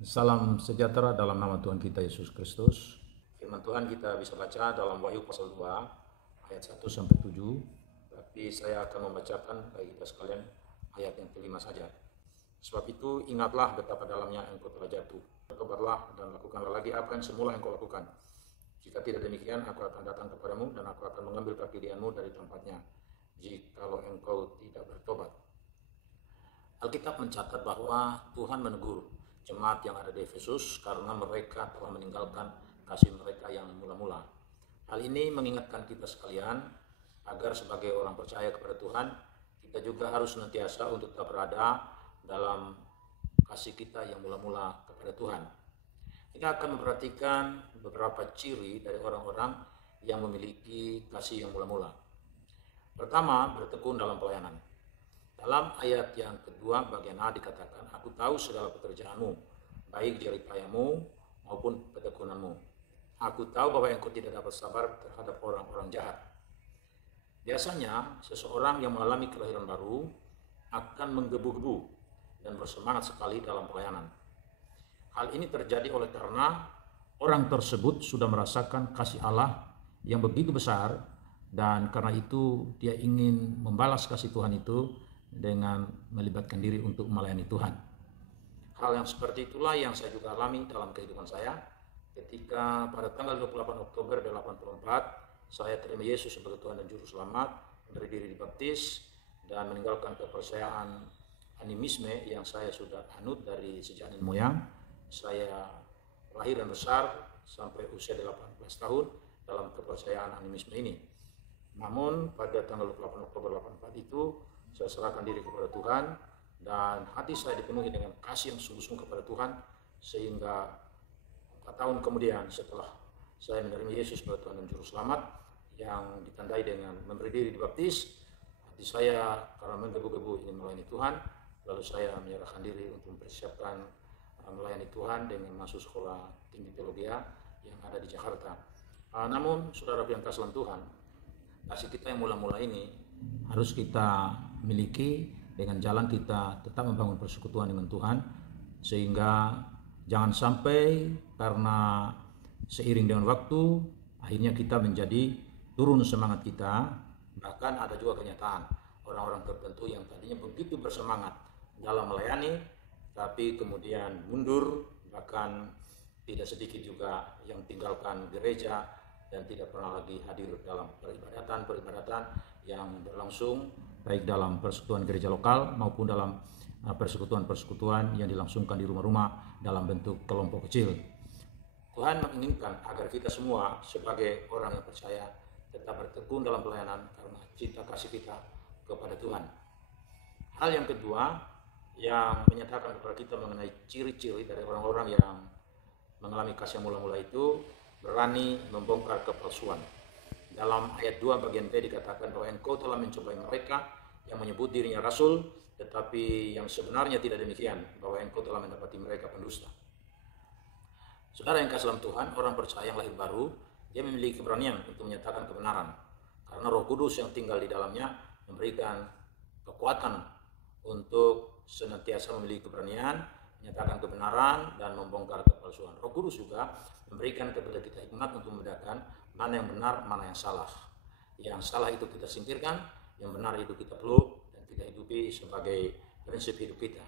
Salam sejahtera dalam nama Tuhan kita Yesus Kristus. Firman Tuhan kita bisa baca dalam Wahyu pasal 2 ayat 1 sampai 7. Tapi saya akan membacakan bagi kita sekalian ayat yang kelima saja. Sebab itu ingatlah betapa dalamnya engkau telah jatuh. Bertobatlah dan lakukanlah lagi apa yang semula engkau lakukan. Jika tidak demikian, aku akan datang kepadamu dan aku akan mengambil kaki-kakimu dari tempatnya, jikalau engkau tidak bertobat. Alkitab mencatat bahwa Tuhan menegur jemaat yang ada di Efesus karena mereka telah meninggalkan kasih mereka yang mula-mula. Hal ini mengingatkan kita sekalian agar sebagai orang percaya kepada Tuhan, kita juga harus senantiasa untuk tetap berada dalam kasih kita yang mula-mula kepada Tuhan. Kita akan memperhatikan beberapa ciri dari orang-orang yang memiliki kasih yang mula-mula. Pertama, bertekun dalam pelayanan. Dalam ayat yang kedua bagian A dikatakan, aku tahu segala pekerjaanmu, baik jeripayamu maupun ketekunanmu. Aku tahu bahwa engkau tidak dapat sabar terhadap orang-orang jahat. Biasanya seseorang yang mengalami kelahiran baru akan menggebu-gebu dan bersemangat sekali dalam pelayanan. Hal ini terjadi oleh karena orang tersebut sudah merasakan kasih Allah yang begitu besar, dan karena itu dia ingin membalas kasih Tuhan itu dengan melibatkan diri untuk melayani Tuhan. Hal yang seperti itulah yang saya juga alami dalam kehidupan saya ketika pada tanggal 28 Oktober 1984 saya terima Yesus sebagai Tuhan dan Juru Selamat, memberi diri dibaptis, dan meninggalkan kepercayaan animisme yang saya sudah anut dari sejak nenek moyang. Saya lahir dan besar sampai usia 18 tahun dalam kepercayaan animisme ini. Namun pada tanggal 28 Oktober 1984 itu saya serahkan diri kepada Tuhan dan hati saya dipenuhi dengan kasih yang sungguh-sungguh kepada Tuhan, sehingga 4 tahun kemudian setelah saya menerima Yesus sebagai Tuhan dan Juru Selamat yang ditandai dengan memberi diri dibaptis, hati saya karena menggebu-gebu ingin melayani Tuhan, lalu saya menyerahkan diri untuk mempersiapkan melayani Tuhan dengan masuk sekolah tinggi teologi yang ada di Jakarta. Namun saudara yang kasih Tuhan, kasih kita yang mula-mula ini harus kita miliki dengan jalan kita tetap membangun persekutuan dengan Tuhan, sehingga jangan sampai karena seiring dengan waktu akhirnya kita menjadi turun semangat kita. Bahkan ada juga kenyataan orang-orang tertentu yang tadinya begitu bersemangat dalam melayani tapi kemudian mundur, bahkan tidak sedikit juga yang tinggalkan gereja dan tidak pernah lagi hadir dalam peribadatan yang berlangsung baik dalam persekutuan gereja lokal maupun dalam persekutuan-persekutuan yang dilangsungkan di rumah-rumah dalam bentuk kelompok kecil. Tuhan menginginkan agar kita semua sebagai orang yang percaya tetap bertekun dalam pelayanan karena cinta kasih kita kepada Tuhan. Hal yang kedua yang menyatakan kepada kita mengenai ciri-ciri dari orang-orang yang mengalami kasih mula-mula itu, berani membongkar kepalsuan. Dalam ayat 2 bagian B dikatakan bahwa engkau telah mencobai mereka yang menyebut dirinya rasul, tetapi yang sebenarnya tidak demikian, bahwa engkau telah mendapati mereka pendusta. Saudara yang kasih dalam Tuhan, orang percaya yang lahir baru, dia memiliki keberanian untuk menyatakan kebenaran, karena Roh Kudus yang tinggal di dalamnya memberikan kekuatan untuk senantiasa memiliki keberanian, menyatakan kebenaran dan membongkar kepalsuan. Roh Kudus juga memberikan kepada kita hikmat untuk membedakan mana yang benar, mana yang salah. Yang salah itu kita singkirkan, yang benar itu kita peluk dan kita hidupi sebagai prinsip hidup kita.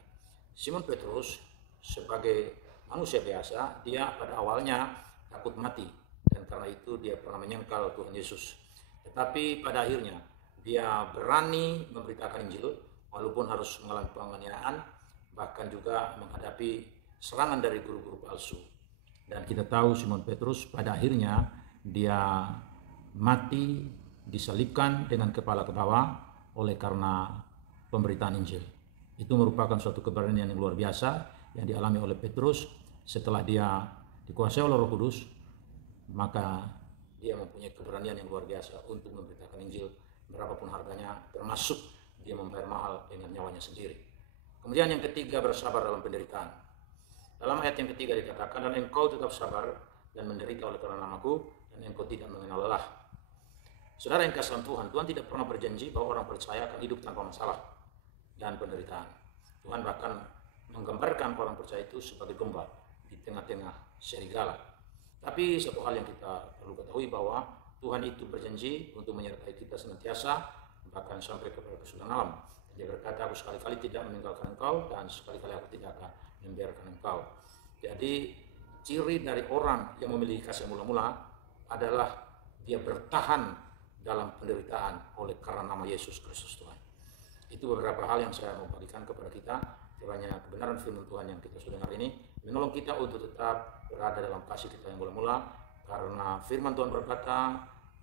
Simon Petrus sebagai manusia biasa, dia pada awalnya takut mati dan karena itu dia pernah menyangkal Tuhan Yesus. Tetapi pada akhirnya dia berani memberitakan Injil walaupun harus mengalami penganiayaan, bahkan juga menghadapi serangan dari guru-guru palsu. Dan kita tahu Simon Petrus pada akhirnya dia mati disalibkan dengan kepala ke bawah oleh karena pemberitaan Injil. Itu merupakan suatu keberanian yang luar biasa yang dialami oleh Petrus setelah dia dikuasai oleh Roh Kudus, maka dia mempunyai keberanian yang luar biasa untuk memberitakan Injil berapapun harganya, termasuk dia membayar mahal dengan nyawanya sendiri. Kemudian yang ketiga, bersabar dalam penderitaan. Dalam ayat yang ketiga dikatakan, dan engkau tetap sabar dan menderita oleh karena namaku, dan engkau tidak mengenal lelah. Saudara yang kasih Tuhan, Tuhan tidak pernah berjanji bahwa orang percaya akan hidup tanpa masalah dan penderitaan. Tuhan bahkan menggambarkan orang percaya itu sebagai domba di tengah-tengah serigala. Tapi satu hal yang kita perlu ketahui bahwa Tuhan itu berjanji untuk menyertai kita senantiasa, bahkan sampai kepada kesudahan alam. Dia berkata, aku sekali-kali tidak meninggalkan engkau dan sekali-kali aku tidak akan membiarkan engkau. Jadi ciri dari orang yang memiliki kasih mula-mula adalah dia bertahan dalam penderitaan oleh karena nama Yesus Kristus Tuhan. Itu beberapa hal yang saya mau bagikan kepada kita. Kiranya kebenaran firman Tuhan yang kita sudah dengar ini menolong kita untuk tetap berada dalam kasih kita yang mula-mula, karena firman Tuhan berkata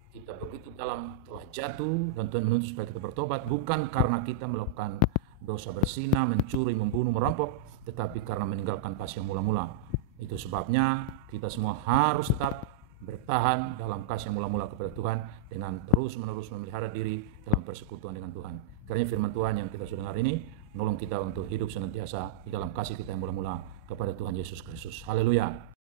kita begitu dalam telah jatuh dan Tuhan menuntut supaya kita bertobat, bukan karena kita melakukan dosa berzina, mencuri, membunuh, merampok, tetapi karena meninggalkan kasih yang mula-mula. Itu sebabnya kita semua harus tetap bertahan dalam kasih yang mula-mula kepada Tuhan dengan terus-menerus memelihara diri dalam persekutuan dengan Tuhan. Karena firman Tuhan yang kita sudah dengar ini menolong kita untuk hidup senantiasa di dalam kasih kita yang mula-mula kepada Tuhan Yesus Kristus. Haleluya.